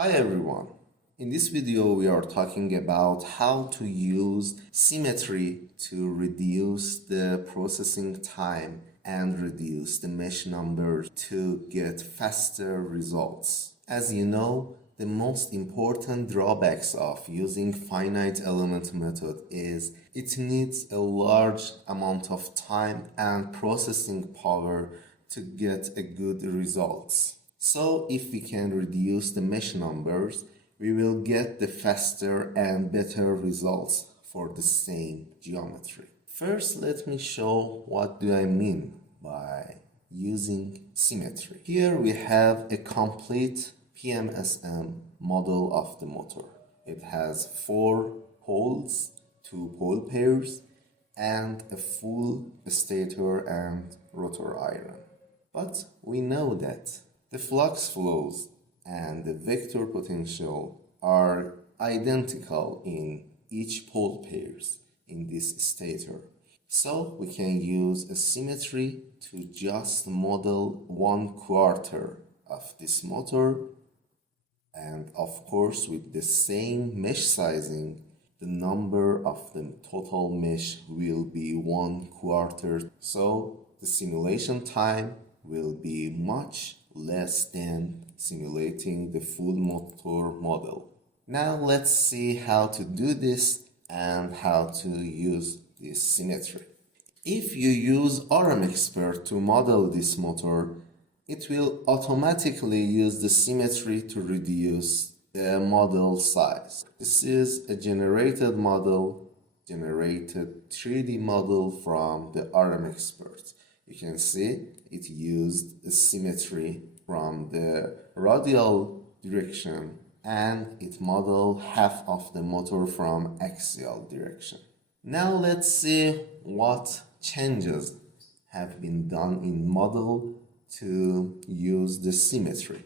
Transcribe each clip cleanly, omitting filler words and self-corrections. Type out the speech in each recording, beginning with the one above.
Hi everyone. In this video we are talking about how to use symmetry to reduce the processing time and reduce the mesh number to get faster results. As you know, the most important drawbacks of using finite element method is it needs a large amount of time and processing power to get a good results. So if we can reduce the mesh numbers, we will get the faster and better results for the same geometry. First, let me show what do I mean by using symmetry. Here we have a complete PMSM model of the motor. It has 4 poles, 2 pole pairs, and a full stator and rotor iron. But we know that the flux flows and the vector potential are identical in each pole pairs in this stator. So we can use a symmetry to just model 1/4 of this motor, and of course with the same mesh sizing, the number of the total mesh will be 1/4. So the simulation time will be much less than simulating the full motor model. Now let's see how to do this and how to use this symmetry. If you use RMXRP to model this motor, it will automatically use the symmetry to reduce the model size. This is a generated model, generated 3D model from the RMXRP. You can see it used a symmetry from the radial direction and it modeled half of the motor from axial direction. Now let's see what changes have been done in model to use the symmetry.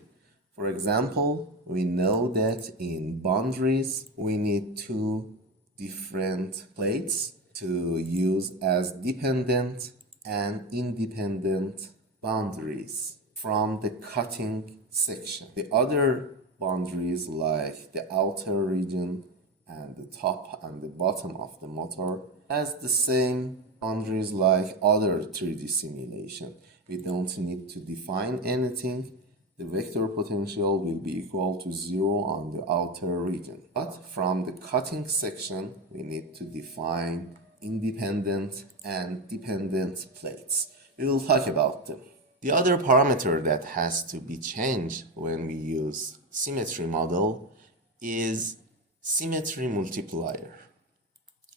For example, we know that in boundaries we need 2 different plates to use as dependent and independent boundaries from the cutting section. The other boundaries like the outer region and the top and the bottom of the motor has the same boundaries like other 3D simulation. We don't need to define anything. The vector potential will be equal to 0 on the outer region. But from the cutting section, we need to define independent and dependent plates. We will talk about them. The other parameter that has to be changed when we use symmetry model is symmetry multiplier.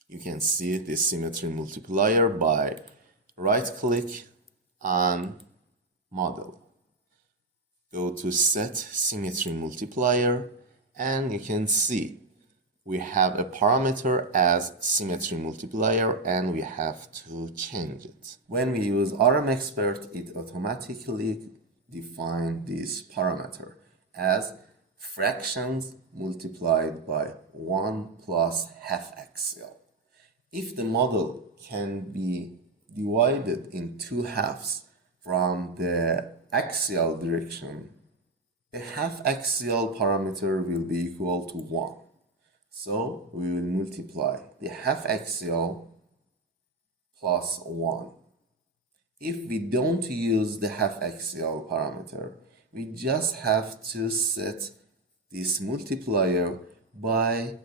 You can see this symmetry multiplier by right-click on model. Go to set symmetry multiplier and you can see we have a parameter as symmetry multiplier and we have to change it. When we use RMXRP, it automatically defines this parameter as fractions multiplied by 1 plus half axial. If the model can be divided in 2 halves from the axial direction, the half axial parameter will be equal to 1. So we will multiply the half axial plus 1. If we don't use the half axial parameter, we just have to set this multiplier by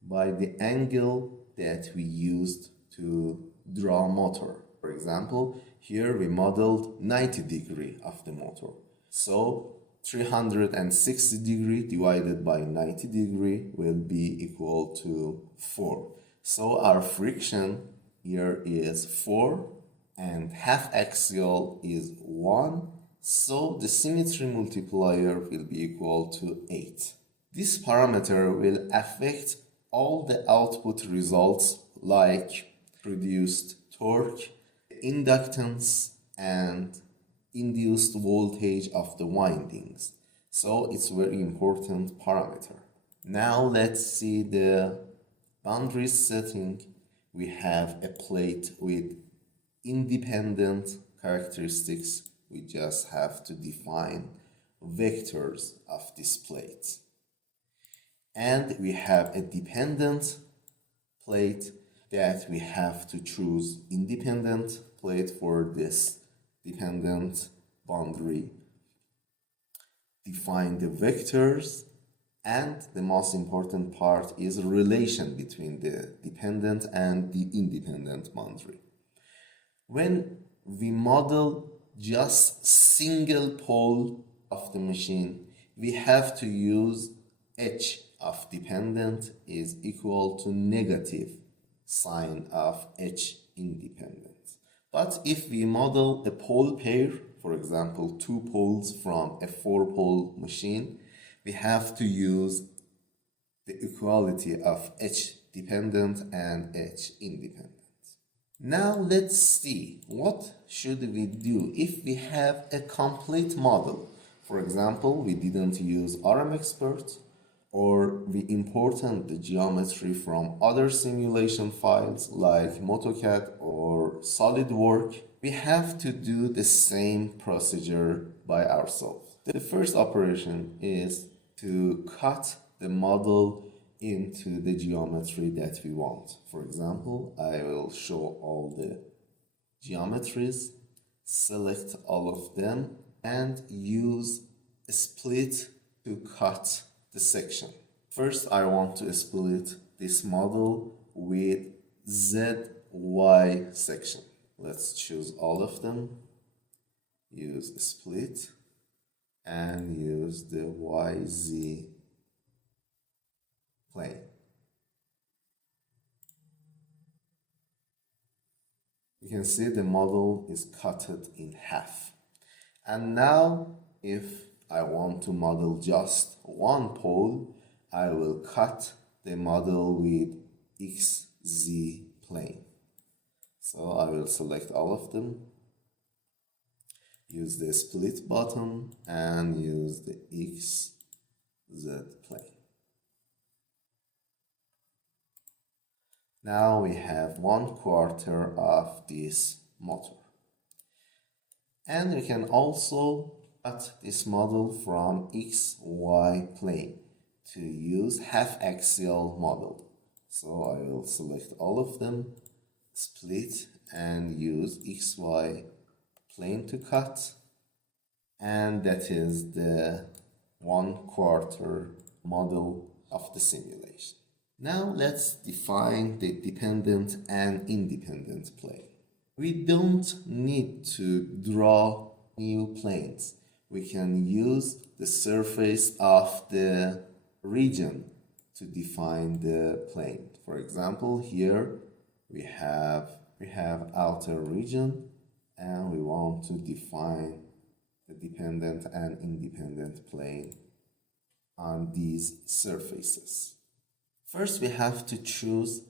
the angle that we used to draw motor. For example, here we modeled 90 degree of the motor. So 360 degree divided by 90 degree will be equal to 4. So our friction here is 4 and half axial is 1. So the symmetry multiplier will be equal to 8. This parameter will affect all the output results like reduced torque, inductance, and induced voltage of the windings. So it's a very important parameter. Now let's see the boundary setting. We have a plate with independent characteristics. We just have to define vectors of this plate. And we have a dependent plate that we have to choose independent plate for this dependent boundary. Define the vectors, and the most important part is relation between the dependent and the independent boundary. When we model just single pole of the machine, we have to use h of dependent is equal to negative sign of h independent. But if we model a pole pair, for example, 2 poles from a 4-pole machine, we have to use the equality of h dependent and h independent. Now let's see what should we do if we have a complete model. For example, we didn't use RMXRP, or we imported the geometry from other simulation files like AutoCAD or SolidWorks. We have to do the same procedure by ourselves. The first operation is to cut the model into the geometry that we want. For example, I will show all the geometries, select all of them, and use a split to cut the section. First, I want to split this model with ZY section. Let's choose all of them, use split, and use the YZ plane. You can see the model is cut in half. And now, if I want to model just one pole, I will cut the model with XZ plane. So I will select all of them, use the split button, and use the XZ plane. Now we have 1/4 of this motor. And we can also cut this model from XY plane to use half axial model. So I will select all of them, split, and use XY plane to cut. And that is the 1/4 model of the simulation. Now let's define the dependent and independent plane. We don't need to draw new planes. We can use the surface of the region to define the plane. For example, here we have outer region, and we want to define the dependent and independent plane on these surfaces. First, we have to choose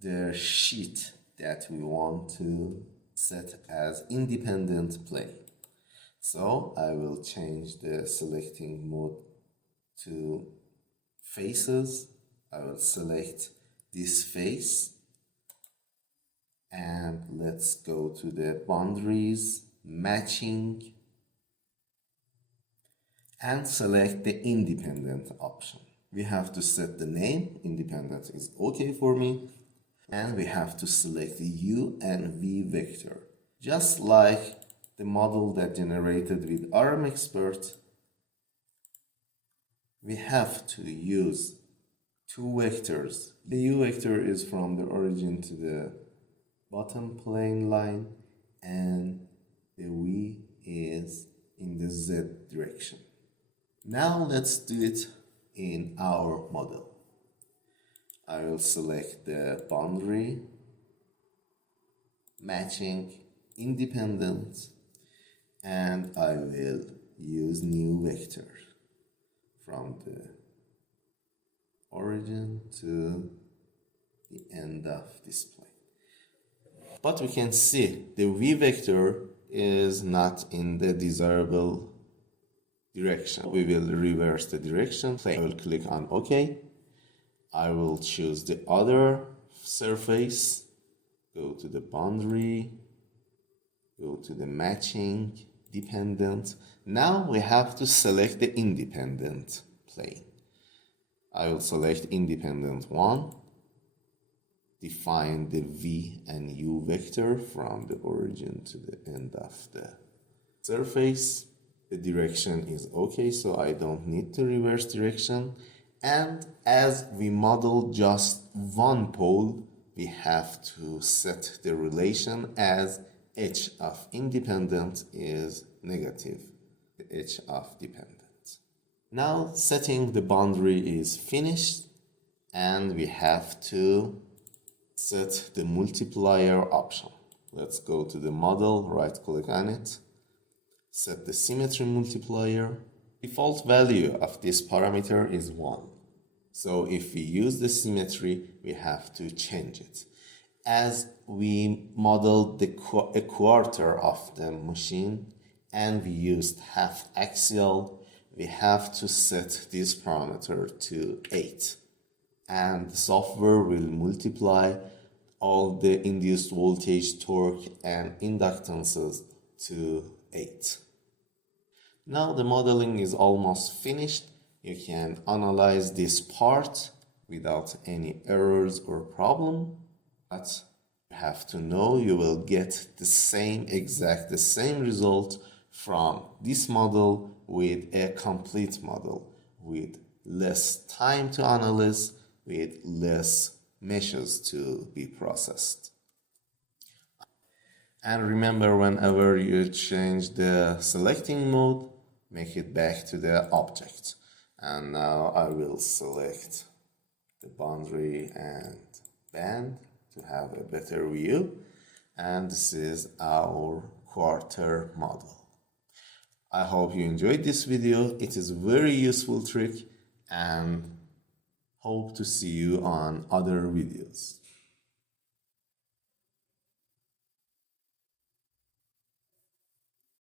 the sheet that we want to set as independent plane. So I will change the selecting mode to faces. I will select this face, and let's go to the boundaries, matching, and select the independent option. We have to set the name, independent is okay for me, and we have to select the U and V vector. Just like the model that generated with RMXRP, we have to use 2 vectors. The U vector is from the origin to the bottom plane line, and the V is in the Z direction. Now let's do it in our model. I will select the boundary, matching, independent, and I will use new vector from the origin to the end of this plane. But we can see the V vector is not in the desirable direction. We will reverse the direction. I will click on OK. I will choose the other surface, go to the boundary, go to the matching, dependent. Now we have to select the independent plane. I will select independent one, define the V and U vector from the origin to the end of the surface. The direction is okay, so I don't need to reverse direction. And as we model just one pole, we have to set the relation as h of independent is negative, the h of dependent. Now setting the boundary is finished, and we have to set the multiplier option. Let's go to the model, right click on it, set the symmetry multiplier. Default value of this parameter is 1. So if we use the symmetry, we have to change it. As we modeled a quarter of the machine and we used half axial, we have to set this parameter to 8. And the software will multiply all the induced voltage, torque, and inductances to 8. Now the modeling is almost finished. You can analyze this part without any errors or problem, but you have to know you will get the same result from this model with a complete model, with less time to analyze, with less meshes to be processed. And remember, whenever you change the selecting mode, make it back to the object. And now I will select the boundary and band to have a better view. And this is our quarter model. I hope you enjoyed this video. It is a very useful trick, and hope to see you on other videos.